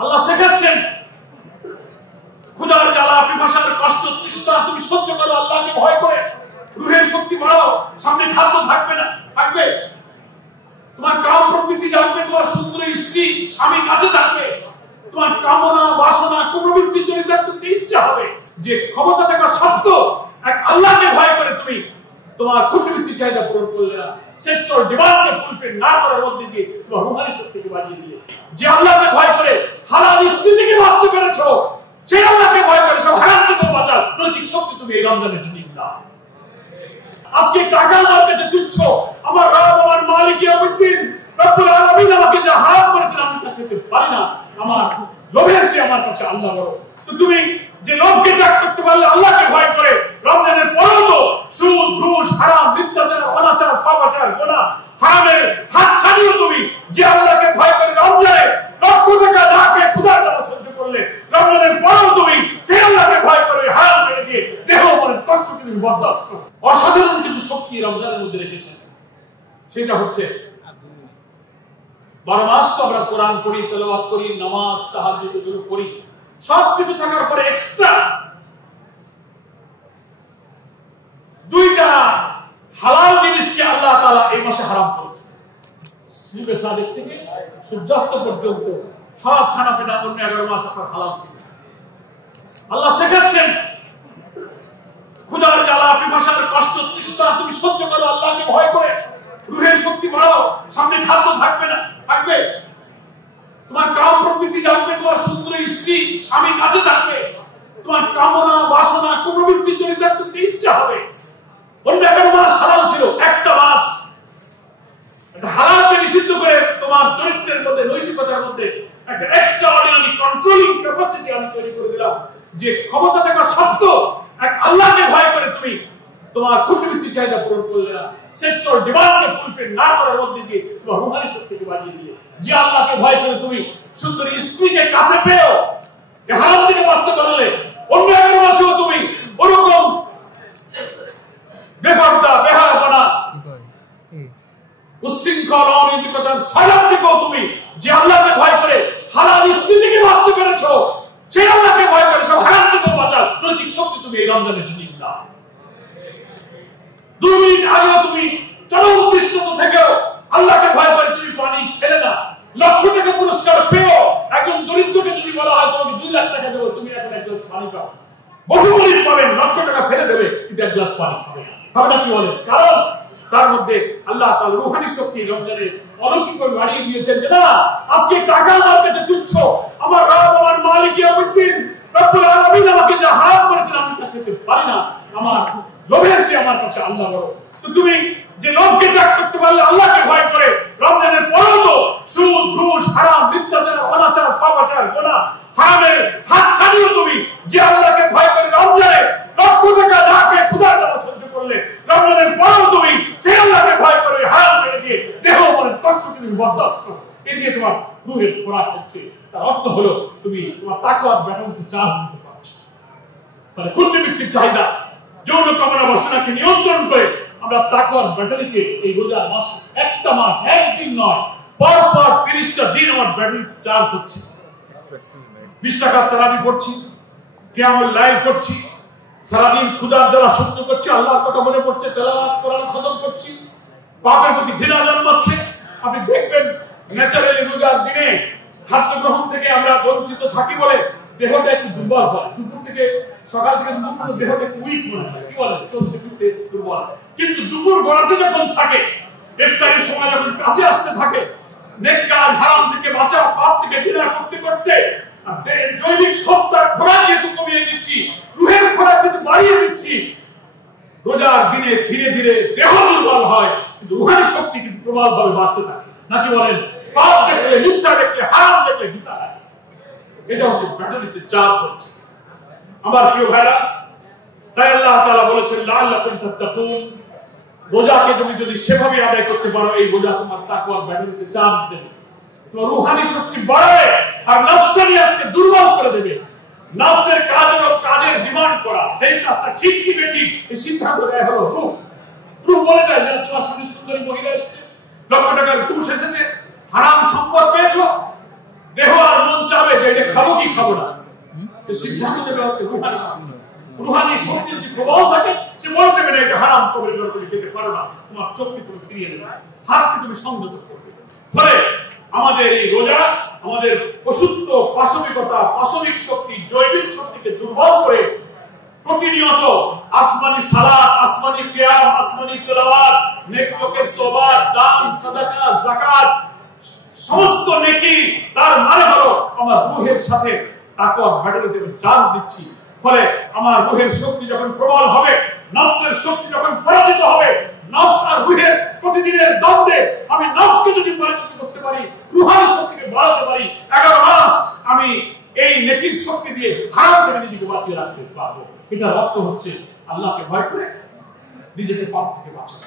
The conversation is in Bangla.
আল্লাহ শেখাচ্ছেন ক্ষুধার জ্বালা পিপাসার কষ্ট তৃষ্ণা তুমি সহ্য করো আল্লাহকে ভয় করে, রুহের শক্তি বাড়াও, সামনে খাদ্য থাকবে না, থাকবে তোমার কাম প্রবৃত্তি জানবে, তোমার সুন্দর স্ত্রী স্বামী কাছে থাকবে, তোমার কামনা বাসনা কুপ্রবৃত্তি চরিতার্থ ইচ্ছা হবে, যে ক্ষমতা থাকা সত্ত্বেও এক আল্লাহকে ভয় করে তুমি তোমার কুপ্রবৃত্তি চাহিদা পূরণ করলে না, সেক্সুয়াল ডিমান্ডকে ফুলফিল না করার মধ্যে দিয়ে তোমার রুহানি শক্তিকে বাড়িয়ে দিয়ে, যে আল্লাহকে ভয় করে হালাল স্ত্রী থেকে বাঁচতে পেরেছো, সেই আল্লাহকে ভয় করে সব হারাম থেকে বাঁচার নৈতিক শক্তি তুমি এই রমজানে ঠিক না। আজকে টাকা আমার কাছে তুচ্ছ, আমার রব আমার মালিক ইয়াউমিদ্দিন রব্বুল আলামিন আমাকে যা হারাম করেছেন আমি তা খেতে পারি না, আমার লোভের চেয়ে আমার কাছে আল্লাহ বড়। তো তুমি যে লোভকে ত্যাগ করতে পারলে আল্লাহকে ভয় করে, রমজানের পরেও তো সুদ ঘুষ হারাম মিথ্যাচার অনাচার পাপাচার গুনাহ হারামের হাত ছাড়িয়েও তুমি যে আল্লাহকে ভয় করে রমজানে লক্ষ টাকা না খেয়ে ক্ষুধার জ্বালা সহ্য করলে, রমজানের পরেও তুমি সেই আল্লাহকে ভয় করে হারাম ছেড়ে দিয়ে দেহ মনের কষ্টকে তুমি বরদাস্ত করো। অসাধারণ কিছু শক্তি রমজানের মধ্যে রেখেছেন, সেটা হচ্ছে 12 মাস তো আমরা কোরআন পড়ি, তেলাওয়াত করি, নামাজ তাহাজ্জুদ এগুলো করি, সবকিছু থাকার পরে এক্সট্রা দুইটা হালাল জিনিসকে আল্লাহ তাআলা এই মাসে হারাম করেছেন। সুবে সাদিক থেকে সূর্যাস্ত পর্যন্ত সব খানা পিনা অন্য 11 মাস আপনার হালাল ছিল। আল্লাহ শেখাচ্ছেন ক্ষুধার জ্বালা পিপাসার কষ্ট তৃষ্ণা তুমি সহ্য করো আল্লাহকে ভয় করে, রুহের শক্তি বাড়াও, সামনে খাদ্য থাকবে না, থাকবে তোমার কাম প্রবৃত্তি জানবে, তোমার সুন্দর স্ত্রী স্বামী কাছে থাকবে, তোমার কামনা বাসনা কুপ্রবৃত্তি চরিতার্থ ইচ্ছা হবে। অন্য 11 মাস হালাল ছিল, একটা মাস হালালকে নিষিদ্ধ করে তোমার চরিত্রের মধ্যে নৈতিকতার মধ্যে একটা এক্সট্রাঅর্ডিনারি কন্ট্রোলিং ক্যাপাসিটি আমি তৈরি করে দিলাম, যে ক্ষমতা থাকা সত্ত্বেও এক আল্লাহকে ভয় করে তুমি তোমার কুপ্রবৃত্তি চাহিদা পূরণ করলে না, সেক্সুয়াল ডিমান্ডকে ফুলফিল না করার মধ্যে দিয়ে তোমার রুহানি শক্তিকে বাড়িয়ে দিয়ে, যে আল্লাহকে ভয় করে তুমি সুন্দর স্ত্রীকে কাছে পেও, হারাম থেকে বাঁচতে পারলে, অন্য 11 মাসেও তুমি ওরকম বেপরদা বেহায়াপনা উচ্ছৃঙ্খল অনৈতিকতার সয়লাব থেকেও তুমি যে আল্লাহকে ভয় করে হালাল স্ত্রী থেকে বাঁচতে পেরেছো, সেই আল্লাহকে ভয় করে সব হারাম থেকে বাঁচার নৈতিক শক্তি তুমি এই রমজানে ঠিক না। 2 মিনিট আগেও তুমি চরম তৃষ্ণা থেকেও আল্লাহকে ভয় করে তুমি পানি খেলে না, লক্ষ টাকা পুরস্কার পেও একজন দরিদ্রকে যদি বলা হয় তোমাকে 2 লাখ টাকা দেবো, তুমি এখন এক গ্লাস পানি খাও, বহু গরিব পাবেন লক্ষ টাকা ফেলে দেবে কিন্তু এক গ্লাস পানি খাবে না, কি বলেন? কারণ তার মধ্যে আল্লাহ তাআলা রূহানি শক্তি রমজানে অলৌকিকভাবে বাড়িয়ে দিয়েছেন, যে না আজকে টাকা আমার কাছে তুচ্ছ, আমার রব আমার মালিক ইয়াউমিদ্দিন রব্বুল আলামিন আমাকে যা হারাম করেছেন আমি তা খেতে পারি না, আমার লোভের চেয়ে আমার কাছে আল্লাহ বড়। তো তুমি যে লোভকে ত্যাগ করতে পারলে আল্লাহকে ভয় করে, রমজানের পরেও তো সুদ ঘুষ হারাম মিথ্যাচার অনাচার পাপাচার গুনাহ হারামের হাত ছাড়িয়েও তুমি যে আল্লাহকে ভয় করে রমজানে লক্ষ টাকা না খেয়ে ক্ষুধার জ্বালা সহ্য করলে, রমজানের পরেও তুমি সেই আল্লাহকে ভয় করে হারাম ছেড়ে দিয়ে দেহ মনের কষ্টকে তুমি বরদাস্ত করো, এ দিয়ে তোমার রুহের খোরাক হচ্ছে। তার অর্থ হলো তুমি তোমার তাকওয়ার ব্যাটারিতে চার্জ দিতে পারছো। মানে কুণ্ঠিভিত্তিক চাহিদা যৌন কামনা বাসনাকে নিয়ন্ত্রণ করে আমরা তাকওয়ার ব্যাটারিকে এই রোজার মাস, একটা মাস একদিন নয় পর পর 30টা দিন আমার ব্যাটারিতে চার্জ হচ্ছে। 20 টাকার তারাবি পড়ছি, কিয়ামুল লাইল করছি, সারাদিন ক্ষুধার জ্বালা সহ্য করছি, আল্লাহর কথা মনে পড়ছে, তেলাওয়াত কোরআন খতম করছি, পাপের প্রতি ঘৃণা জন্মাচ্ছে। আপনি দেখবেন ন্যাচারালি রোজার দিনে খাদ্য গ্রহণ থেকে আমরা বঞ্চিত থাকি বলে দেহটা একটু দুর্বল হয়, দুপুর থেকে সকাল থেকে দুপুর দেহটা একটু উইক মনে হয়, কি বলে চলতে ফিরতে দুর্বল। কিন্তু দুপুর গড়াতে যখন থাকে, ইফতারের সময় যখন কাছে আসতে থাকে, নেক কাজ হারাম থেকে বাঁচা, পাপ থেকে ঘৃণা করতে করতে জৈবিক সত্তার খোরাক যেহেতু কমিয়ে দিচ্ছি, রুহের খোরাক কিন্তু বাড়িয়ে দিচ্ছি, রোজার দিনে ধীরে ধীরে দেহ দুর্বল হয় কিন্তু রুহানি শক্তি কিন্তু প্রবলভাবে বাড়তে থাকে, নাকি বলেন? পাপ দেখলে, মিথ্যা দেখলে, হারাম দেখলে গীতা হয়, এটা হচ্ছে ব্যাটারিতে চার্জ হচ্ছে। আমার প্রিয় ভাইরা, তাই আল্লাহ তাআলা বলেছেন লাআল্লাকুম তাত্তাকুন, রোজাকে তুমি যদি সেভাবে আদায় করতে পারো, এই রোজা তোমার তাকওয়ার ব্যাটারিতে চার্জ দেবে, তোমার রূহানি শক্তি বাড়াবে আর নফসানিয়াতকে দুর্বল করে দেবে। নফসের কাজ হলো কাজের ডিমান্ড করা, সেই কাজটা ঠিক কি বেঠিক এই সিদ্ধান্ত নেয় হলো রূহ। রূহ বলে দেয় যে তোমার সামনে সুন্দরী মহিলা এসেছে, লক্ষ টাকার ঘুষ এসেছে, হারাম সম্পদ পেয়েছো, দেহ আর মন চাবে যে খাবো না, সিদ্ধান্ত নেবে হচ্ছে রুহানি শক্তি। রুহানি শক্তি যদি প্রবল থাকে, সে বলতে পারে এটা হারাম, কবরে তুমি খেতে পারো না, তোমার চোখকে তুমি ফিরিয়ে নেবে, হাতকে তুমি সংযত করবে। ফলে আমাদের এই রোজা আমাদের অশুদ্ধ পাশবিকতা, পাশবিক শক্তি, জৈবিক শক্তিকে দুর্বল করে প্রতিনিয়ত আসমানি সালাত, আসমানি কিয়াম, আসমানি তেলাওয়াত, নেক লোকের সোহবত, দান, সাদাকা, যাকাত, সমস্ত নেকি, তার মানে হলো আমার রূহের সাথে তাকওয়ার ব্যাটারিতে আমি চার্জ দিচ্ছি। ফলে আমার রূহের শক্তি যখন প্রবল হবে, নফসের শক্তি যখন পরাজিত হবে, নফস আর রূহের প্রতিদিনের দ্বন্দ্বে আমি নফসকে যদি পরাজিত করতে পারি, রূহানি শক্তিকে বাড়াতে পারি, 11 মাস আমি এই নেকির শক্তি দিয়ে হারাম থেকে নিজেকে বাঁচিয়ে রাখতে পারবো। এটার অর্থ হচ্ছে আল্লাহকে ভয় করে নিজেকে পাপ থেকে বাঁচানো।